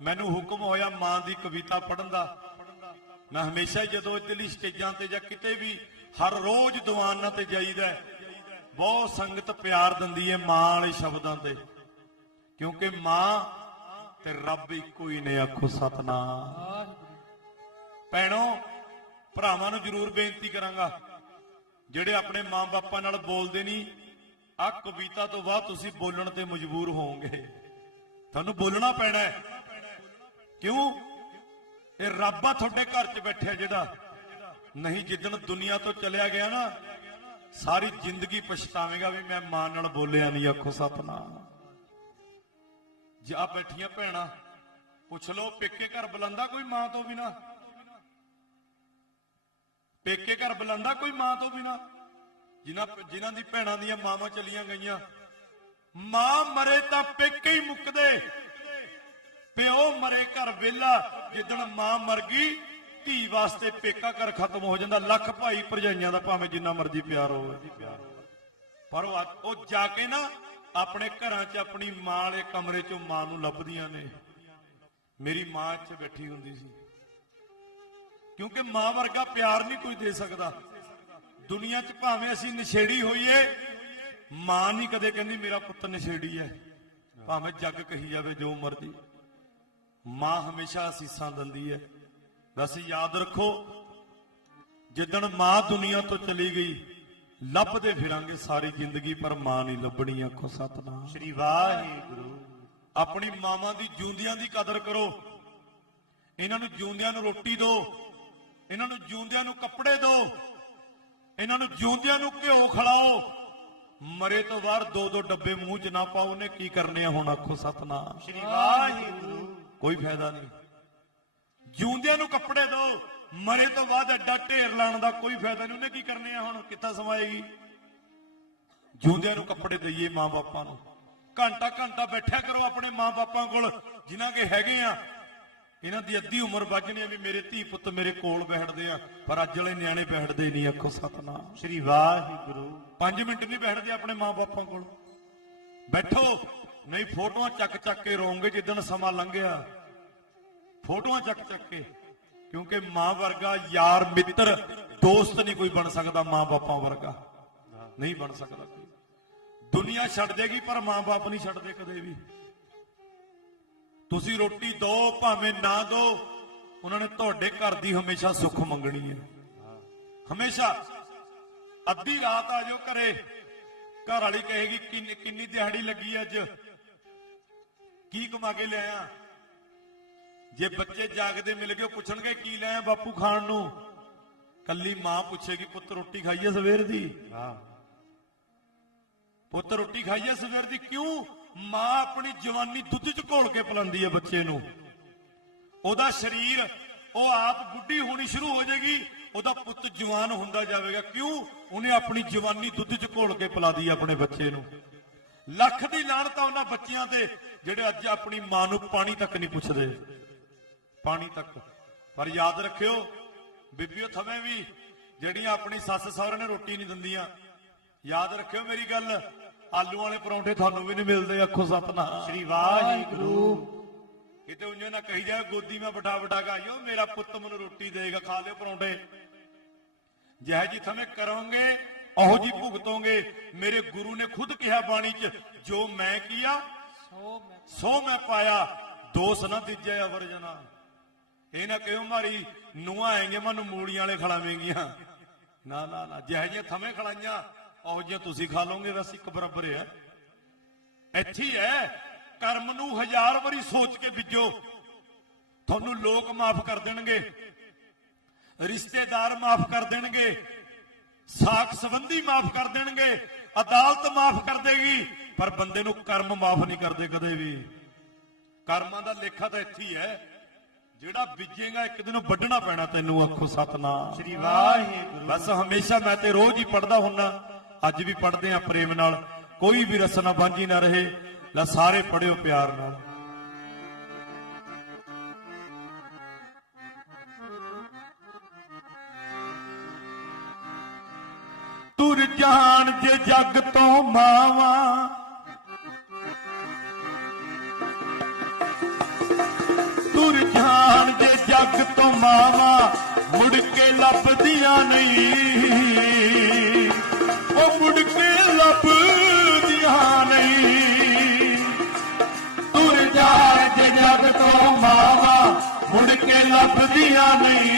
ਮੈਨੂੰ ਹੁਕਮ ਹੋਇਆ ਮਾਂ ਦੀ ਕਵਿਤਾ ਪੜਨ ਦਾ। ਮੈਂ ਹਮੇਸ਼ਾ ਹੀ ਜਦੋਂ ਇੱਧਰਲੀ ਸਟੇਜਾਂ ਤੇ ਜਾਂ ਕਿਤੇ ਵੀ ਹਰ ਰੋਜ਼ ਦੀਵਾਨਾਂ ਤੇ ਜਾਈਦਾ ਬਹੁਤ ਸੰਗਤ ਪਿਆਰ ਦਿੰਦੀ ਹੈ ਮਾਂ ਵਾਲੇ ਸ਼ਬਦਾਂ ਤੇ। ਕਿਉਂਕਿ ਮਾਂ ਤੇ ਰੱਬ ਇੱਕੋ ਹੀ ਨੇ, ਆਖੋ ਸਤਨਾਮ। ਭੈਣੋ, ਭਰਾਵਾਂ ਨੂੰ ਜ਼ਰੂਰ ਬੇਨਤੀ ਕਰਾਂਗਾ, ਜਿਹੜੇ ਆਪਣੇ ਮਾਂ-ਬਾਪਾਂ ਨਾਲ ਬੋਲਦੇ ਨਹੀਂ ਆ ਕਵਿਤਾ ਤੋਂ ਬਾਅਦ ਤੁਸੀਂ ਬੋਲਣ ਤੇ ਮਜਬੂਰ ਹੋਵੋਗੇ। ਤੁਹਾਨੂੰ ਬੋਲਣਾ ਪੈਣਾ ਹੈ। ਕਿਉਂ? ਇਹ ਰੱਬ ਆ ਤੁਹਾਡੇ ਘਰ 'ਚ ਬੈਠਿਆ ਜਿਹੜਾ ਨਹੀਂ ਜਿੱਦਣ ਦੁਨੀਆ ਤੋਂ ਚਲਿਆ ਗਿਆ ਨਾ, ਸਾਰੀ ਜ਼ਿੰਦਗੀ ਪਛਤਾਵੇਂਗਾ ਵੀ ਮੈਂ ਮਾਂ ਨਾਲ ਬੋਲਿਆ ਨਹੀਂ ਆਖੋ ਸਤਨਾਮ। ਜਾ ਬੈਠੀਆਂ ਭੈਣਾਂ, ਪੁੱਛ ਲਓ, ਪੇਕੇ ਘਰ ਬੁਲੰਦਾ ਕੋਈ ਮਾਂ ਤੋਂ ਬਿਨਾ? ਪੇਕੇ ਘਰ ਬੁਲੰਦਾ ਕੋਈ ਮਾਂ ਤੋਂ ਬਿਨਾ? ਜਿਨ੍ਹਾਂ ਜਿਨ੍ਹਾਂ ਦੀ ਭੈਣਾਂ ਦੀਆਂ ਮਾਵਾਂ ਚਲੀਆਂ ਗਈਆਂ। ਮਾਂ ਮਰੇ ਤਾਂ ਪੇਕੇ ਹੀ ਮੁੱਕਦੇ। ਪਿਓ ਮਰੇ ਘਰ ਵਿਹਲਾ, ਜਿੱਦਣ ਮਾਂ ਮਰ ਗਈ, ਧੀ ਵਾਸਤੇ ਪੇਕਾ ਘਰ ਖਤਮ ਹੋ ਜਾਂਦਾ, ਲੱਖ ਭਾਈ ਭਰਜਾਈਆਂ ਦਾ ਭਾਵੇਂ ਜਿੰਨਾ ਮਰਜ਼ੀ ਪਿਆਰ ਹੋਵੇ ਪਰ ਉਹ ਜਾ ਕੇ ਨਾ ਆਪਣੇ ਘਰਾਂ 'ਚ ਆਪਣੀ ਮਾਂ ਵਾਲੇ ਕਮਰੇ 'ਚੋਂ ਮਾਂ ਨੂੰ ਲੱਭਦੀਆਂ ਨੇ। ਮੇਰੀ ਮਾਂ ਚ ਬੈਠੀ ਹੁੰਦੀ ਸੀ। ਕਿਉਂਕਿ ਮਾਂ ਵਰਗਾ ਪਿਆਰ ਨਹੀਂ ਕੋਈ ਦੇ ਸਕਦਾ। ਦੁਨੀਆ 'ਚ ਭਾਵੇਂ ਅਸੀਂ ਨਸ਼ੇੜੀ ਹੋਈਏ, ਮਾਂ ਨਹੀਂ ਕਦੇ ਕਹਿੰਦੀ ਮੇਰਾ ਪੁੱਤ ਨਸ਼ੇੜੀ ਹੈ। ਭਾਵੇਂ ਜੱਗ ਕਹੀ ਜਾਵੇ ਜੋ ਮਰਜ਼ੀ। ਮਾਂ ਹਮੇਸ਼ਾ ਅਸੀਸਾਂ ਦਿੰਦੀ ਹੈ। ਬਸ ਯਾਦ ਰੱਖੋ ਜਿੱਦਣ ਮਾਂ ਦੁਨੀਆ ਤੋਂ ਚਲੀ ਗਈ ਲੱਭਦੇ ਫਿਰਾਂਗੇ ਸਾਰੀ ਜ਼ਿੰਦਗੀ ਪਰ ਮਾਂ ਨਹੀਂ ਲੱਭਣੀ ਆਖੋ ਸਤਨਾਮ। ਸ੍ਰੀ ਵਾਹਿਗੁਰੂ। ਆਪਣੀ ਮਾਵਾਂ ਦੀ ਜੂੰਦੀਆਂ ਦੀ ਕਦਰ ਕਰੋ। ਇਹਨਾਂ ਨੂੰ ਜੂੰਦਿਆਂ ਨੂੰ ਰੋਟੀ ਦਿਓ। ਇਹਨਾਂ ਨੂੰ ਜੂੰਦਿਆਂ ਨੂੰ ਕੱਪੜੇ ਦਿਓ। ਇਹਨਾਂ ਨੂੰ ਜੂੰਦਿਆਂ ਨੂੰ ਘਿਓ ਖਿਲਾਓ। ਮਰੇ ਤੋਂ ਬਾਅਦ ਦੋ ਦੋ ਡੱਬੇ ਮੂੰਹ 'ਚ ਨਾ ਪਾਓ ਉਹਨੇ ਕੀ ਕਰਨੇ ਆ ਹੁਣ ਆਖੋ ਸਤਨਾਮ। ਸ੍ਰੀ ਵਾਹਿਗੁਰੂ। ਕੋਈ ਫਾਇਦਾ ਨਹੀਂ। ਜੂੰਦਿਆਂ ਨੂੰ ਕੱਪੜੇ ਦਿਓ ਮਰੇ ਤੋਂ ਬਾਅਦ ਐਡਾ ਢੇਰ ਲਾਣ ਦਾ ਕੋਈ ਫਾਇਦਾ ਨਹੀਂ। ਉਹਨੇ ਕੀ ਕਰਨੇ ਆ ਹੁਣ? ਕਿੱਥਾ ਸਮਾਏਗੀ? ਜੂੰਦਿਆਂ ਨੂੰ ਕੱਪੜੇ ਦਈਏ ਮਾਂ-ਬਾਪਾਂ ਨੂੰ। ਘੰਟਾ ਘੰਟਾ ਬੈਠਿਆ ਕਰੋ ਆਪਣੇ ਮਾਂ-ਬਾਪਾਂ ਕੋਲ ਜਿਨ੍ਹਾਂ ਕੇ ਹੈਗੇ ਆ। ਇਹਨਾਂ ਦੀ ਅੱਧੀ ਉਮਰ ਵੱਜਣੀ ਵੀ ਮੇਰੇ ਧੀ ਪੁੱਤ ਮੇਰੇ ਕੋਲ ਬੈਠਦੇ ਆ ਪਰ ਅੱਜ ਵਾਲੇ ਨਿਆਣੇ ਬੈਠਦੇ ਨਹੀਂ ਅੱਖੋ ਸਤਨਾਮ। ਸ੍ਰੀ ਵਾਹਿਗੁਰੂ। 5 ਮਿੰਟ ਨਹੀਂ ਬੈਠਦੇ ਆਪਣੇ ਮਾਂ-ਬਾਪਾਂ ਕੋਲ। ਬੈਠੋ ਨਹੀਂ, ਫੋਟੋਆਂ ਚੱਕ ਚੱਕ ਕੇ ਰੋਂਗੇ ਜਿੱਦਣ ਸਮਾਂ ਲੰਘਿਆ। ਫੋਟੋਆਂ ਚੱਕ ਚੱਕ ਕੇ, ਕਿਉਂਕਿ ਮਾਂ ਵਰਗਾ ਯਾਰ, ਮਿੱਤਰ, ਦੋਸਤ ਨਹੀਂ ਕੋਈ ਬਣ ਸਕਦਾ ਮਾਂ-ਬਾਪਾਂ ਵਰਗਾ। ਨਹੀਂ ਬਣ ਸਕਦਾ ਕੋਈ। ਦੁਨੀਆ ਛੱਡ ਦੇਗੀ, ਪਰ ਮਾਂ-ਬਾਪ ਨਹੀਂ ਛੱਡਦੇ ਕਦੇ ਵੀ। ਤੁਸੀਂ ਰੋਟੀ ਦੋ, ਭਾਵੇਂ ਨਾ ਦੋ, ਉਹਨਾਂ ਨੇ ਤੁਹਾਡੇ ਘਰ ਦੀ ਹਮੇਸ਼ਾ ਸੁੱਖ ਮੰਗਣੀ ਹੈ। ਹਮੇਸ਼ਾ ਅੱਧੀ ਰਾਤ ਆ ਜਾਓ ਘਰੇ। ਘਰ ਵਾਲੀ ਕਹੇਗੀ, ਕਿੰਨੀ ਕਿੰਨੀ ਦਿਹਾੜੀ ਲੱਗੀ ਅੱਜ? ਕੀ ਕਮਾ ਕੇ ਲਿਆਇਆ? ਜੇ ਬੱਚੇ ਜਾਗਦੇ ਮਿਲ ਗਏ ਪੁੱਛਣਗੇ ਕੀ ਲਿਆਇਆ ਬਾਪੂ ਖਾਣ ਨੂੰ? ਕੱਲੀ ਮਾਂ ਪੁੱਛੇਗੀ ਪੁੱਤ ਰੋਟੀ ਖਾਈਏ ਸਵੇਰ ਦੀ? ਵਾਹ ਪੁੱਤ ਰੋਟੀ ਖਾਈਏ ਸਵੇਰ ਦੀ? ਕਿਉਂ? ਮਾਂ ਆਪਣੀ ਜਵਾਨੀ ਦੁੱਧ ਚ ਘੋਲ ਕੇ ਪਿਲਾਉਂਦੀ ਹੈ ਬੱਚੇ ਨੂੰ। ਉਹਦਾ ਸਰੀਰ ਉਹ ਆਪ ਬੁੱਢੀ ਹੋਣੀ ਸ਼ੁਰੂ ਹੋ ਜਾਏਗੀ ਉਹਦਾ ਪੁੱਤ ਜਵਾਨ ਹੁੰਦਾ ਜਾਵੇਗਾ। ਕਿਉਂ? ਉਹਨੇ ਆਪਣੀ ਜਵਾਨੀ ਦੁੱਧ ਚ ਘੋਲ ਕੇ ਪਿਲਾਦੀ ਹੈ ਆਪਣੇ ਬੱਚੇ ਨੂੰ। ਲੱਖ ਦੀ ਲਾਹਨਤ ਆ ਉਹਨਾਂ ਬੱਚਿਆਂ ਤੇ ਜਿਹੜੇ ਅੱਜ ਆਪਣੀ ਮਾਂ ਨੂੰ ਪਾਣੀ ਤੱਕ ਨਹੀਂ ਪੁੱਛਦੇ। ਪਾਣੀ ਤੱਕ। ਪਰ ਯਾਦ ਰੱਖਿਓ ਬੀਬੀਓ ਥਵੇਂ ਵੀ ਜਿਹੜੀਆਂ ਆਪਣੀ ਸੱਸ ਸਹੁਰੇ ਨੇ ਰੋਟੀ ਨਹੀਂ ਦਿੰਦੀਆਂ ਯਾਦ ਰੱਖਿਓ ਮੇਰੀ ਗੱਲ ਆਲੂ ਵਾਲੇ ਪਰੌਂਠੇ ਤੁਹਾਨੂੰ ਵੀ ਨਹੀਂ ਮਿਲਦੇ ਅੱਖੋ ਸਤਨਾਮ ਸ੍ਰੀ ਵਾਹਿਗੁਰੂ। ਕਿਤੇ ਉਂਝ ਨਾ ਕਹੀ ਜਾਏ ਗੋਦੀ ਮੈਂ ਬਿਠਾ ਬਿਠਾ ਕੇ ਆਇਓ ਮੇਰਾ ਪੁੱਤ ਮੈਨੂੰ ਰੋਟੀ ਦੇਗਾ ਖਾ ਲਿਓ ਪਰੌਂਠੇ। ਜਹ ਜੀ ਥਮੇ ਕਰੋਗੇ ਉਹੋ ਜੀ ਭੁਗਤੋਗੇ। ਮੇਰੇ ਗੁਰੂ ਨੇ ਖੁਦ ਕਿਹਾ ਬਾਣੀ 'ਚ ਜੋ ਮੈਂ ਕੀਆ ਸੋ ਮੈਂ ਪਾਇਆ। ਦੋਸ ਨਾ ਦਿੱਜੇ ਅਵਰ ਜਨਾ। ਇਹ ਨਾ ਕਹਿਓ ਮਾਰੀ ਨੂਆਂ ਆਏਗੇ ਮੈਨੂੰ ਮੂੜੀਆਂ ਵਾਲੇ ਖਿਲਾਵੇਂਗੀਆਂ। ਨਾ ਨਾ ਨਾ ਜਿਹੇ ਜਿਹੇ ਥਮੇ ਖਲਾਈਆਂ ਉਹ ਜੇ ਤੁਸੀਂ ਖਾ ਲਓਗੇ ਬਸ ਇੱਕ ਬਰਾਬਰ ਹੈ। ਇੱਥੇ ਹੀ ਹੈ ਕਰਮ ਨੂੰ ਹਜ਼ਾਰ ਵਾਰੀ ਸੋਚ ਕੇ ਬਿਜੋ। ਤੁਹਾਨੂੰ ਲੋਕ ਮਾਫ ਕਰ ਦੇਣਗੇ ਰਿਸ਼ਤੇਦਾਰ ਮਾਫ ਕਰ ਦੇਣਗੇ। ਸਾਖ ਸੰਬੰਧੀ ਮਾਫ ਕਰ ਦੇਣਗੇ ਅਦਾਲਤ ਮਾਫ ਕਰ ਦੇਗੀ ਪਰ ਬੰਦੇ ਨੂੰ ਕਰਮ ਮਾਫ ਨਹੀਂ ਕਰਦੇ ਕਦੇ ਵੀ। ਕਰਮਾਂ ਦਾ ਲੇਖਾ ਤਾਂ ਇੱਥੇ ਹੀ ਹੈ। ਜਿਹੜਾ ਬੀਜੇਗਾ ਇੱਕ ਦਿਨ ਵੱਢਣਾ ਪੈਣਾ ਤੈਨੂੰ ਆਖੋ ਸਤਨਾਮ। ਸ੍ਰੀ ਵਾਹਿਗੁਰੂ। ਬਸ ਹਮੇਸ਼ਾ ਮੈਂ ਤੇ ਰੋਜ਼ ਹੀ ਪੜਦਾ ਹੁੰਨਾ ਅੱਜ ਵੀ ਪੜਦੇ ਆ ਪ੍ਰੇਮ ਨਾਲ। ਕੋਈ ਵੀ ਰਸਨਾ ਬਾਂਝੀ ਨਾ ਰਹੇ ਲੈ ਸਾਰੇ ਪੜਿਓ ਪਿਆਰ ਨਾਲ। ਜਾਣ ਜੇ ਜੱਗ ਤੋਂ ਮਾਵਾ, ਮੁੜ ਕੇ ਲੱਭਦੀਆਂ ਨਹੀਂ। ਉਹ ਮੁੜ ਕੇ ਲੱਭਦੀਆਂ ਨਹੀਂ। ਤੁਰ ਜਾਣ ਜੇ ਜਗ ਤੋਂ ਮਾਵਾ, ਮੁੜ ਕੇ ਲੱਭਦੀਆਂ ਨਹੀਂ।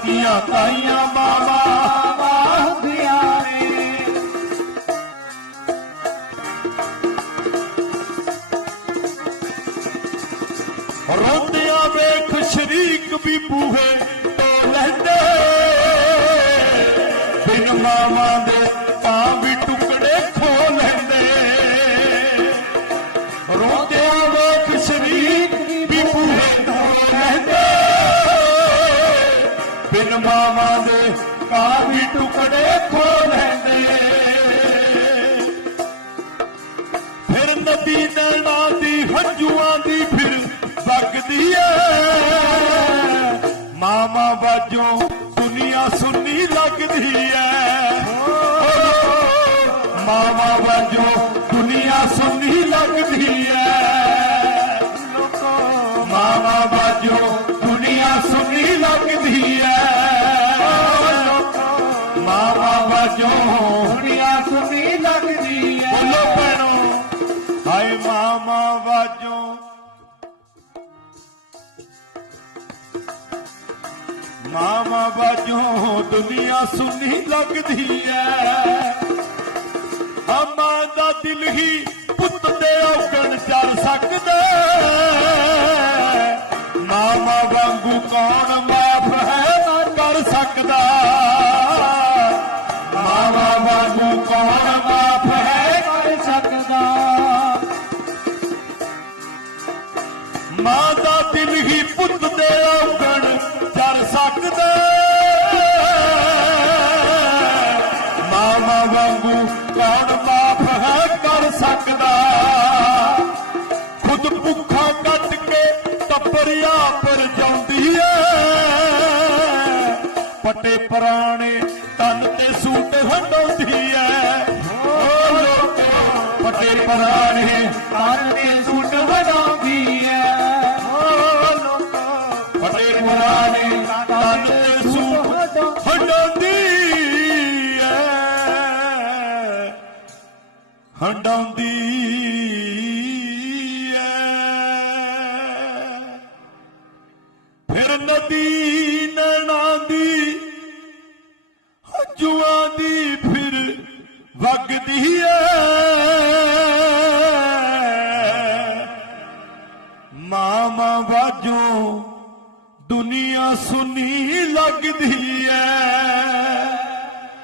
ਹੋਵਣ ਚਾਚੀਆਂ ਤਾਈਆਂ ਮਾਮਾ ਵਾਜੋ ਦੁਨੀਆ ਸੁਣੀ ਲੱਗਦੀ ਐ। ਅਮਾਂ ਦਾ ਦਿਲ ਹੀ ਪੁੱਤ ਦੇ ਔਗਣ ਚੱਲ ਸਕਦਾ ਮਾਮਾ ਵਾਂਗੂ ਕੌਣ ਮਾਫ ਹੈ ਨਾ ਕਰ ਸਕਦਾ। ਫਿਰ ਨੈਣਾ ਦੀ, ਹੰਝੂਆਂ ਦੀ ਫਿਰ ਵਗਦੀ ਐ ਮਾਮਾ ਵਾਜੋਂ ਦੁਨੀਆ ਸੁਨੀ ਲੱਗਦੀ ਐ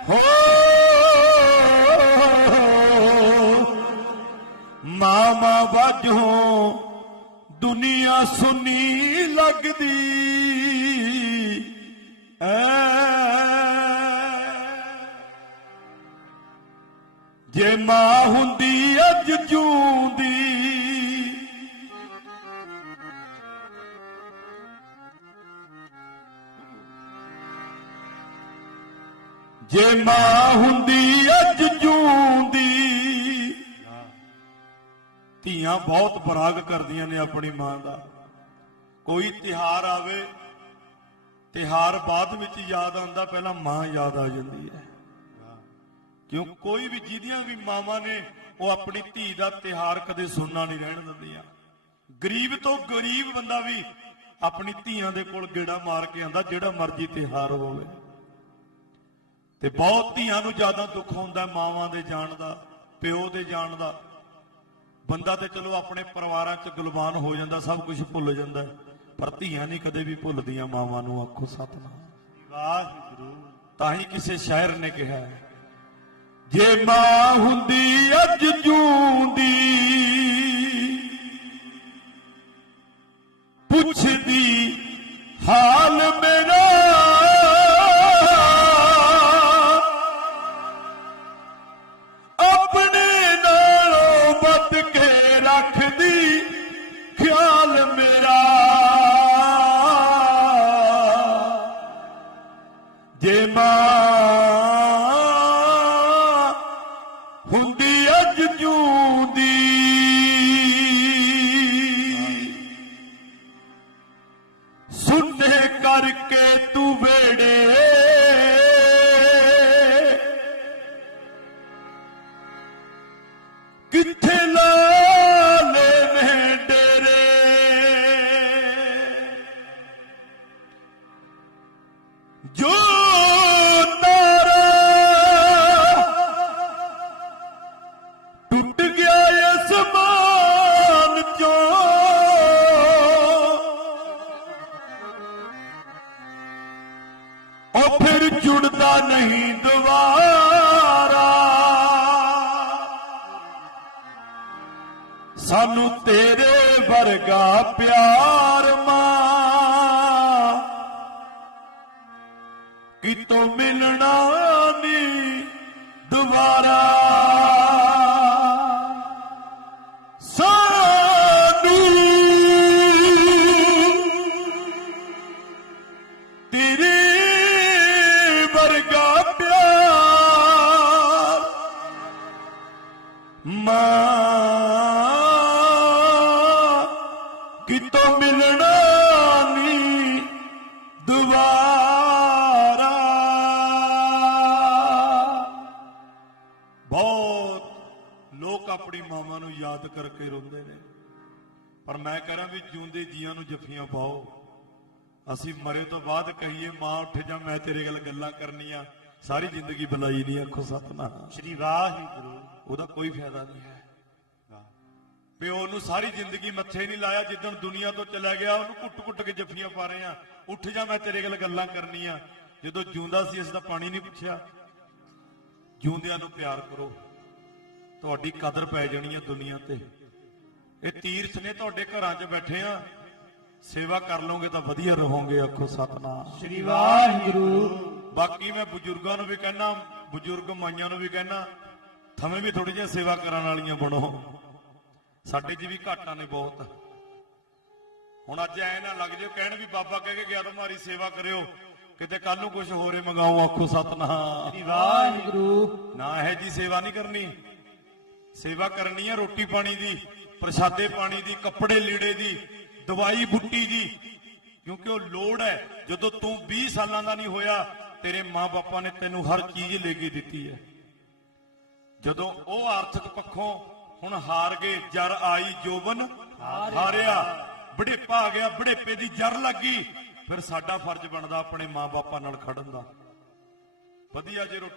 ਹੋ ਮਾਮਾ ਵਾਜੋਂ ਦੁਨੀਆ ਸੁਨੀ ਲੱਗਦੀ ਜੇ ਮਾਂ ਹੁੰਦੀ, ਅੱਜ ਜੂੰਦੀ। ਧੀਆਂ ਬਹੁਤ ਪਰਾਗ ਕਰਦੀਆਂ ਨੇ ਆਪਣੀ ਮਾਂ ਦਾ। ਕੋਈ ਤਿਹਾਰ ਆਵੇ ਤਿਹਾਰ ਬਾਅਦ ਵਿੱਚ ਯਾਦ ਆਉਂਦਾ, ਪਹਿਲਾਂ ਮਾਂ ਯਾਦ ਆ ਜਾਂਦੀ ਹੈ। ਕਿਉਂ? ਕੋਈ ਵੀ ਜਿਹਦੀਆਂ ਵੀ ਮਾਵਾਂ ਨੇ, ਉਹ ਆਪਣੀ ਧੀ ਦਾ ਤਿਹਾਰ ਕਦੇ ਸੁਣਨਾ ਨਹੀਂ ਰਹਿਣ ਦਿੰਦੀਆਂ। ਗਰੀਬ ਤੋਂ ਗਰੀਬ ਬੰਦਾ ਵੀ ਆਪਣੀ ਧੀਆਂ ਦੇ ਕੋਲ ਗੇੜਾ ਮਾਰ ਕੇ ਆਂਦਾ ਜਿਹੜਾ ਮਰਜ਼ੀ ਤਿਹਾਰ ਹੋਵੇ। ਤੇ ਬਹੁਤ ਧੀਆਂ ਨੂੰ ਜ਼ਿਆਦਾ ਦੁੱਖ ਹੁੰਦਾ ਮਾਵਾਂ ਦੇ ਜਾਣ ਦਾ ਪਿਓ ਦੇ ਜਾਣ ਦਾ। ਬੰਦਾ ਤੇ ਚਲੋ ਆਪਣੇ ਪਰਿਵਾਰਾਂ 'ਚ ਗੁਲਮਾਨ ਹੋ ਜਾਂਦਾ ਸਭ ਕੁਝ ਭੁੱਲ ਜਾਂਦਾ। ਪਰ ਧੀਆਂ ਨਹੀਂ ਕਦੇ ਵੀ ਭੁੱਲਦੀਆਂ ਮਾਵਾਂ ਨੂੰ ਆਖੋ ਸਤਨਾਮ। ਵਾਹਿਗੁਰੂ। ਤਾਂ ਹੀ ਕਿਸੇ ਸ਼ਾਇਰ ਨੇ ਕਿਹਾ ਜੇ ਮਾਂ ਹੁੰਦੀ ਅੱਜ ਜੂੰਦੀ ਜੋ ਤਾਰਾ ਟੁੱਟ ਗਿਆ ਅਸਮਾਨ ਚੋਂ। ਉਹ ਫਿਰ ਜੁੜਦਾ ਨਹੀਂ ਦੁਬਾਰਾ। ਸਾਨੂੰ ਤੇਰੇ ਵਰਗਾ ਪਿਆਰ ਮਾਂ ਕਿਤੋਂ ਮਿਲਣਾ ਨਹੀਂ ਦੁਬਾਰਾ। ਬਹੁਤ ਲੋਕ ਆਪਣੀ ਮਾਵਾਂ ਨੂੰ ਯਾਦ ਕਰਕੇ ਰੋਂਦੇ ਨੇ। ਪਰ ਮੈਂ ਕਹਾਂ ਵੀ ਜਿਉਂਦੇ ਜੀਆਂ ਨੂੰ ਜੱਫੀਆਂ ਪਾਓ। ਅਸੀਂ ਮਰੇ ਤੋਂ ਬਾਅਦ ਕਹੀਏ, ਮਾਂ, ਉੱਠ ਜਾ, ਮੈਂ ਤੇਰੇ ਗੱਲ ਗੱਲਾਂ ਕਰਨੀਆਂ। ਸਾਰੀ ਜ਼ਿੰਦਗੀ ਬੁਲਾਈ ਨਹੀਂ ਆਖੋ ਸਤਨਾਮ ਸ੍ਰੀ ਵਾਹਿਗੁਰੂ ਉਹਦਾ ਕੋਈ ਫਾਇਦਾ ਨਹੀਂ ਹੈ। ਪਿਓ ਨੂੰ ਸਾਰੀ ਜ਼ਿੰਦਗੀ ਮੱਥੇ ਨਹੀਂ ਲਾਇਆ ਜਿੱਦਣ ਦੁਨੀਆ ਤੋਂ ਚਲਾ ਗਿਆ ਉਹਨੂੰ ਕੁੱਟ-ਕੁੱਟ ਕੇ ਜੱਫੀਆਂ ਪਾ ਰਹੇ ਆ ਉੱਠ ਜਾ ਮੈਂ ਤੇਰੇ ਗੱਲ ਗੱਲਾਂ ਕਰਨੀਆਂ। ਜਦੋਂ ਜਿਉਂਦਾ ਸੀ ਇਸ ਦਾ ਪਾਣੀ ਨਹੀਂ ਪੁੱਛਿਆ। ਜਿਉਂਦਿਆਂ ਨੂੰ ਪਿਆਰ ਕਰੋ। ਤੁਹਾਡੀ ਕਦਰ ਪੈ ਜਾਣੀ ਹੈ ਦੁਨੀਆ ਤੇ। ਇਹ ਤੀਰਥ ਨੇ ਤੁਹਾਡੇ ਘਰਾਂ 'ਚ ਬੈਠੇ ਆ ਸੇਵਾ ਕਰ ਲਓਗੇ ਤਾਂ ਵਧੀਆ ਰਹੋਗੇ ਆਖੋ ਸਤਨਾਮ। ਸ੍ਰੀ ਵਾਹਿਗੁਰੂ। ਬਾਕੀ ਮੈਂ ਬਜ਼ੁਰਗਾਂ ਨੂੰ ਵੀ ਕਹਿਣਾ ਬਜ਼ੁਰਗ ਮਾਈਆਂ ਨੂੰ ਵੀ ਕਹਿਣਾ ਥਵੇਂ ਵੀ ਥੋੜੀ ਜਿਹੀ ਸੇਵਾ ਕਰਨ ਵਾਲੀਆਂ ਬਣੋ। ਸਾਡੇ 'ਚ ਵੀ ਘਾਟਾਂ ਨੇ ਬਹੁਤ। ਹੁਣ ਅੱਜ ਐ ਨਾ ਲੱਗ ਜਿਓ ਕਹਿਣ ਵੀ ਬਾਬਾ ਕਹਿ ਕੇ ਗਿਆ ਤੁਹਾਡੀ ਸੇਵਾ ਕਰਿਓ। ਕਿਤੇ ਕੱਲ ਨੂੰ ਕੁਝ ਹੋਰੇ ਮੰਗਾਓ ਆਖੋ ਸਤਨਾਮ। ਸ੍ਰੀ ਵਾਹਿਗੁਰੂ। ਨਾ ਇਹ ਜੀ ਸੇਵਾ ਨਹੀਂ ਕਰਨੀ। ਸੇਵਾ ਕਰਨੀ ਹੈ ਰੋਟੀ ਪਾਣੀ ਦੀ ਪ੍ਰਸ਼ਾਦੇ ਪਾਣੀ ਦੀ ਕੱਪੜੇ ਲੀੜੇ ਦੀ। ਦਵਾਈ ਬੁੱਟੀ ਦੀ ਕਿਉਂਕਿ ਉਹ ਲੋੜ ਹੈ। ਜਦੋਂ ਤੂੰ 20 ਸਾਲਾਂ ਦਾ ਨਹੀਂ ਹੋਇਆ, ਤੇਰੇ ਮਾਪੇ ਨੇ ਤੈਨੂੰ ਹਰ ਚੀਜ਼ ਲੈ ਕੇ ਦਿੱਤੀ ਹੈ। ਜਦੋਂ ਉਹ ਆਰਥਿਕ ਪੱਖੋਂ ਹੁਣ ਹਾਰ ਗਏ, ਜਰ ਆਈ ਜੋਬਨ, ਹਾਰਿਆ, ਬੁਢੇਪਾ ਆ ਗਿਆ, ਬੁਢੇਪੇ ਦੀ ਜਰ ਲੱਗੀ ਫਿਰ ਸਾਡਾ ਫਰਜ਼ ਬਣਦਾ ਆਪਣੇ ਮਾਪੇ ਨਾਲ ਖੜਨ ਦਾ। ਵਧੀਆ ਜੇ ਰੋਟੀ